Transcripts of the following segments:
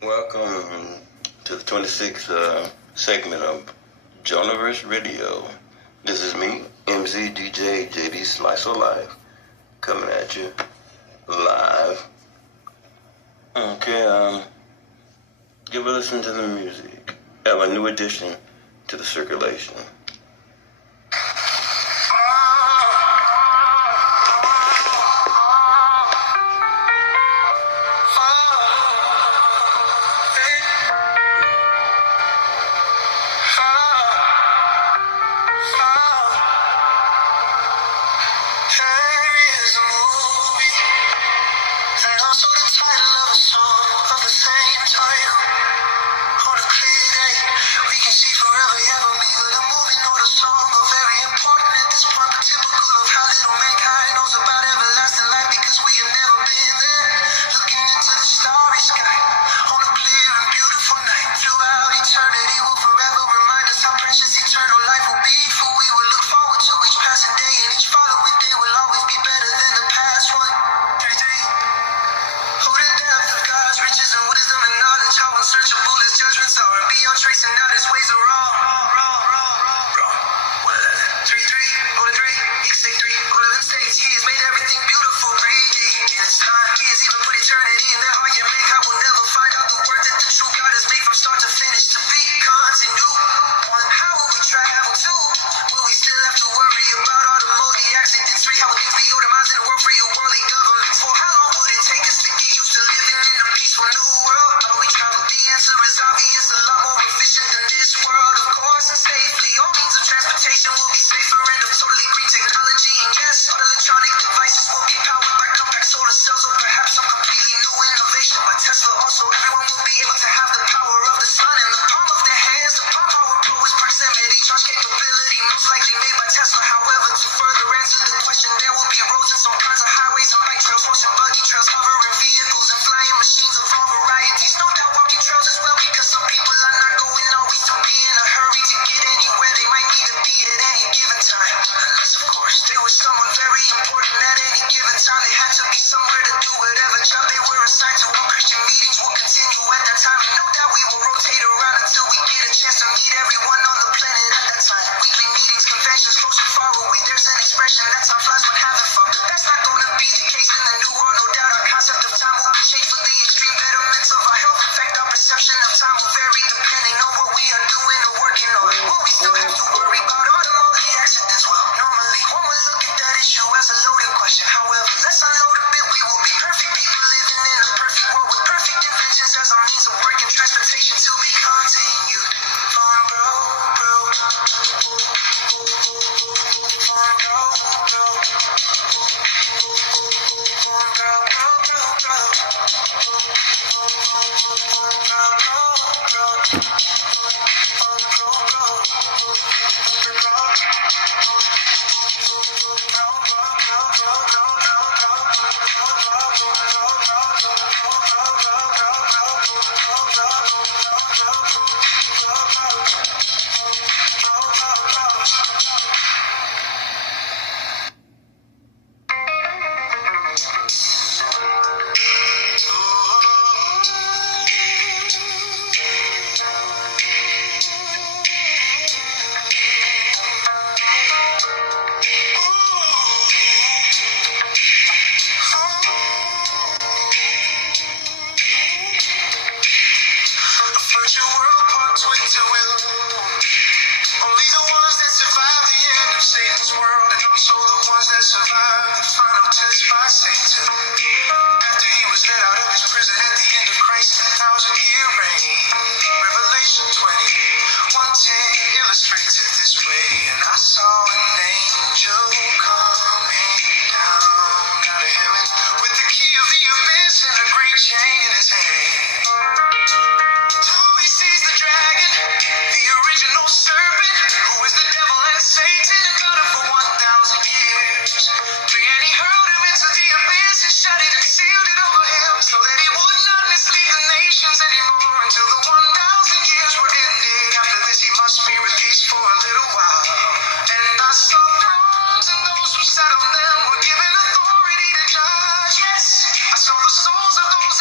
Welcome to the 26th segment of Jonahvers Radio. This is me, MC DJ JD Slice Live, coming at you live. Okay, give a listen to the music. I have a new addition to the circulation.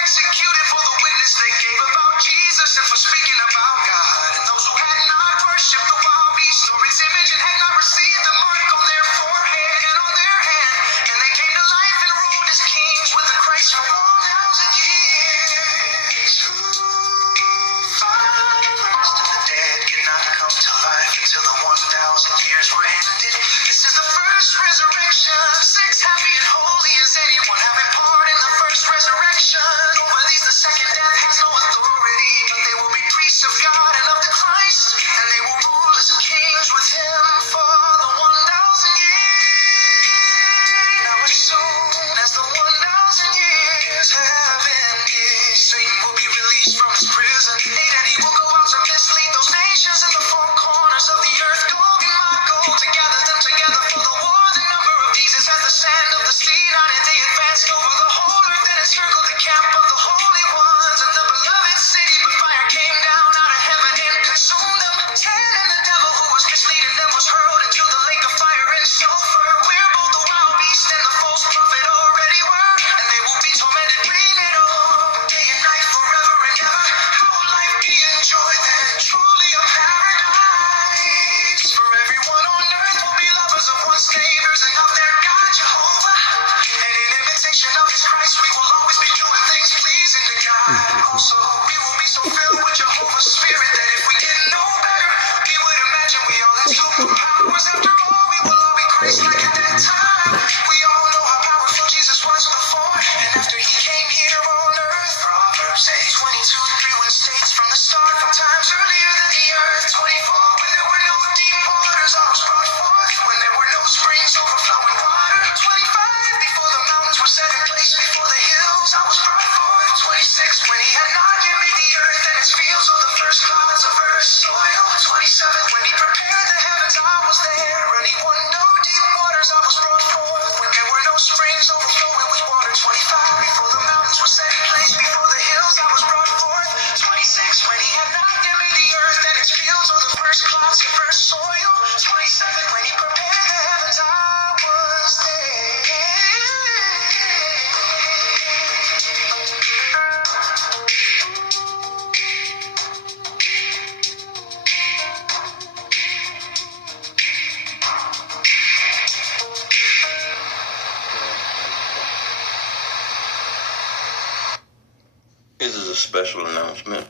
Executed for the when he had not yet made the earth and its fields, or the first clouds of earth's soil. 27, when he prepared the heavens, I was there. And he won no deep waters, I was brought forth. When there were no springs overflowing with water. 25, before the mountains were set in place, before the hills I was brought forth. 26, when he had not yet made the earth and its fields, or the first clouds of earth's soil. 27, when he prepared the heavens, I was there. This is a special announcement.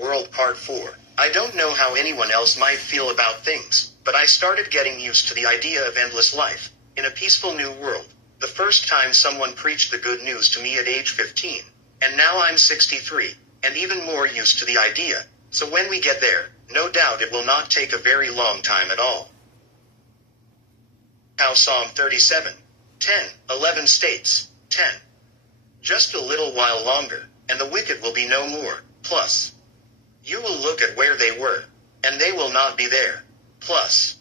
World Part 4. I don't know how anyone else might feel about things, but I started getting used to the idea of endless life in a peaceful new world. The first time someone preached the good news to me at age 15, and now I'm 63, and even more used to the idea. So when we get there, no doubt it will not take a very long time at all. How Psalm 37:10-11 states, 10. Just a little while longer, and the wicked will be no more, plus. You will look at where they were, and they will not be there, plus.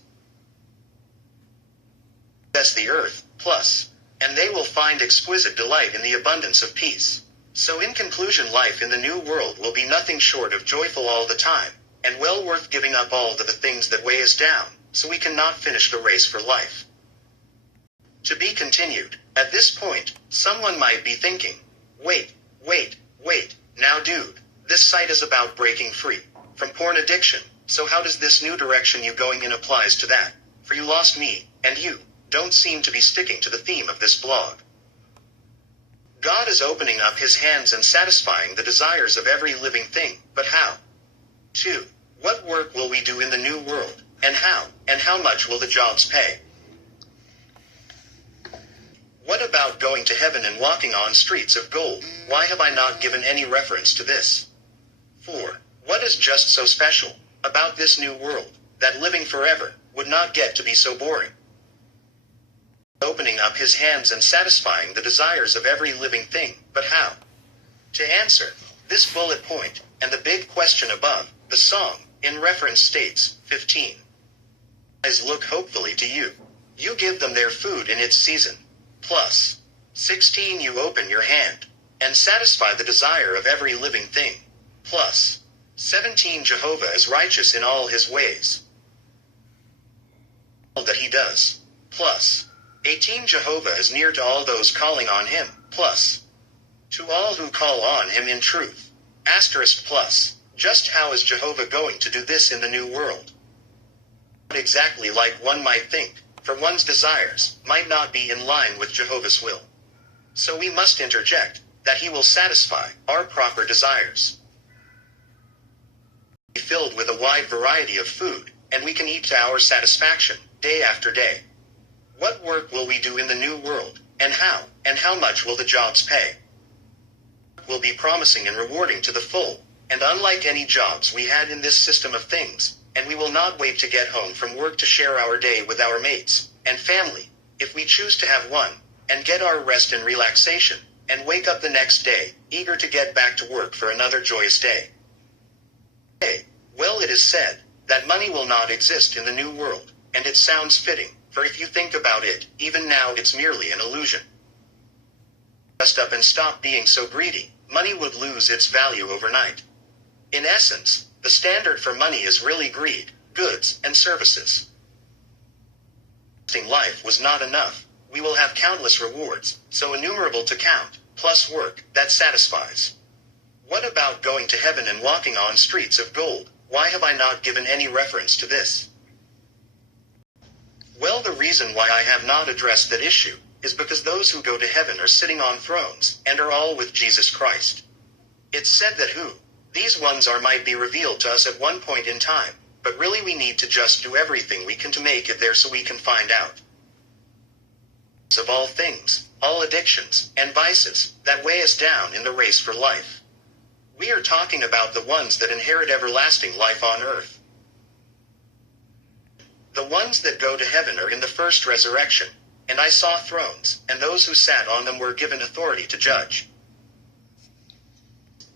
Possess the earth, plus. And they will find exquisite delight in the abundance of peace. So in conclusion, life in the new world will be nothing short of joyful all the time, and well worth giving up all to the things that weigh us down, so we cannot finish the race for life. To be continued. At this point, someone might be thinking, wait, now dude, this site is about breaking free from porn addiction, so how does this new direction you going in applies to that? For you lost me, and you don't seem to be sticking to the theme of this blog. God is opening up his hands and satisfying the desires of every living thing, but how? 2. What work will we do in the new world, and how much will the jobs pay? What about going to heaven and walking on streets of gold? Why have I not given any reference to this? 4. What is just so special about this new world, that living forever would not get to be so boring? Opening up his hands and satisfying the desires of every living thing, but how? To answer this bullet point, and the big question above, the song, in reference states, 15. Eyes look hopefully to you. You give them their food in its season. Plus. 16. You open your hand, and satisfy the desire of every living thing. Plus. 17. Jehovah is righteous in all his ways. All that he does. Plus. 18. Jehovah is near to all those calling on him. Plus. To all who call on him in truth. Asterisk plus. Just how is Jehovah going to do this in the new world? Not exactly like one might think, for one's desires might not be in line with Jehovah's will. So we must interject that he will satisfy our proper desires. Be filled with a wide variety of food, and we can eat to our satisfaction, day after day. What work will we do in the new world, and how much will the jobs pay? Will be promising and rewarding to the full, and unlike any jobs we had in this system of things, and we will not wait to get home from work to share our day with our mates and family, if we choose to have one, and get our rest and relaxation, and wake up the next day, eager to get back to work for another joyous day. Well, it is said that money will not exist in the new world, and it sounds fitting, for if you think about it, even now it's merely an illusion. Rest up and stop being so greedy, money would lose its value overnight. In essence, the standard for money is really greed, goods, and services. Life was not enough. We will have countless rewards, so innumerable to count, plus work that satisfies. What about going to heaven and walking on streets of gold? Why have I not given any reference to this? Well, the reason why I have not addressed that issue is because those who go to heaven are sitting on thrones, and are all with Jesus Christ. It's said that these ones are might be revealed to us at one point in time, but really we need to just do everything we can to make it there so we can find out. Of all things, all addictions, and vices, that weigh us down in the race for life. We are talking about the ones that inherit everlasting life on earth. The ones that go to heaven are in the first resurrection. And I saw thrones, and those who sat on them were given authority to judge.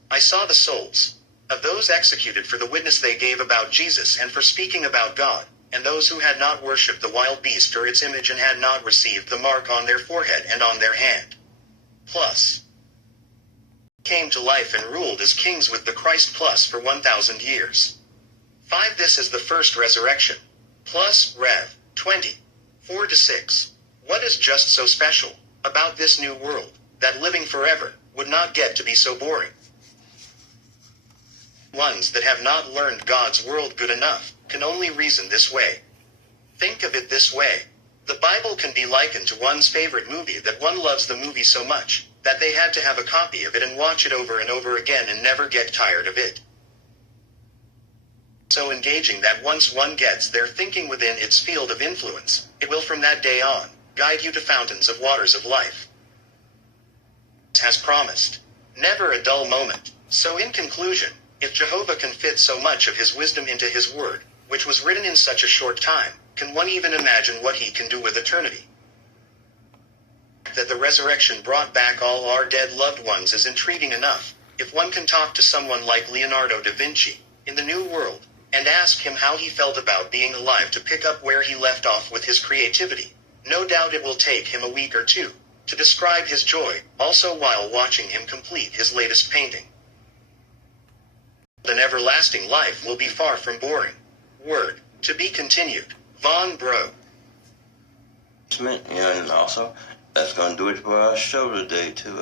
I saw the souls of those executed for the witness they gave about Jesus and for speaking about God, and those who had not worshipped the wild beast or its image and had not received the mark on their forehead and on their hand. Plus, came to life and ruled as kings with the Christ plus for 1,000 years. 5. This is the first resurrection. Plus, Rev. 20. 4-6. What is just so special about this new world, that living forever would not get to be so boring? Ones that have not learned God's world good enough can only reason this way. Think of it this way. The Bible can be likened to one's favorite movie that one loves the movie so much that they had to have a copy of it and watch it over and over again and never get tired of it. So engaging that once one gets their thinking within its field of influence, it will from that day on guide you to fountains of waters of life. Has promised. Never a dull moment. So in conclusion, if Jehovah can fit so much of his wisdom into his word, which was written in such a short time, can one even imagine what he can do with eternity? That the resurrection brought back all our dead loved ones is intriguing enough, if one can talk to someone like Leonardo da Vinci, in the New World, and ask him how he felt about being alive to pick up where he left off with his creativity. No doubt it will take him a week or two to describe his joy, also while watching him complete his latest painting. An everlasting life will be far from boring. Word, to be continued. Von Bro. And also, that's going to do it for our show today, too.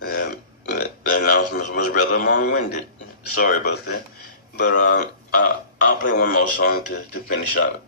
The announcements was rather long-winded. Sorry about that. But I'll play one more song to finish up.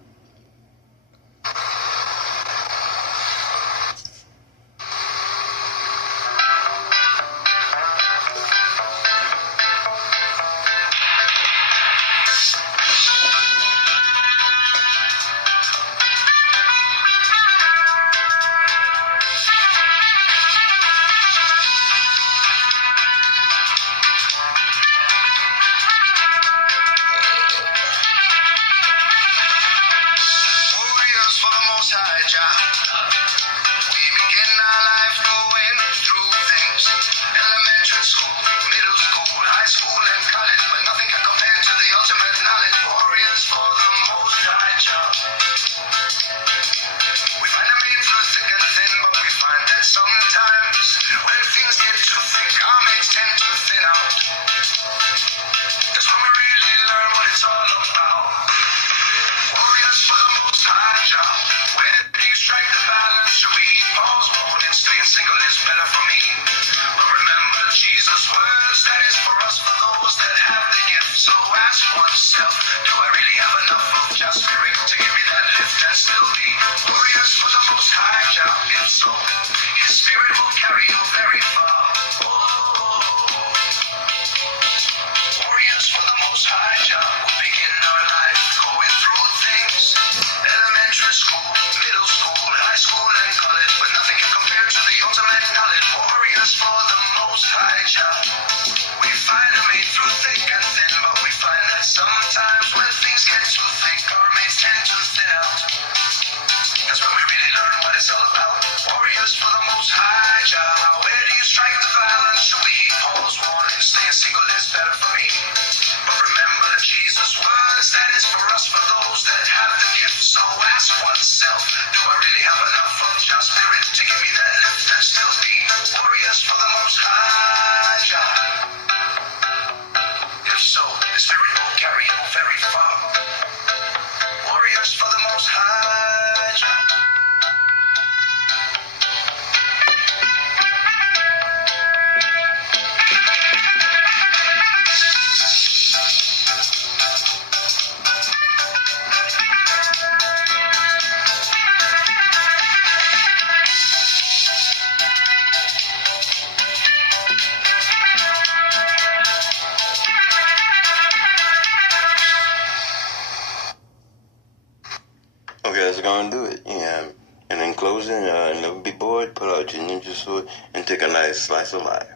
That's going to do it. Yeah. And in closing, never be bored, put out your ninja sword, and take a nice slice of life.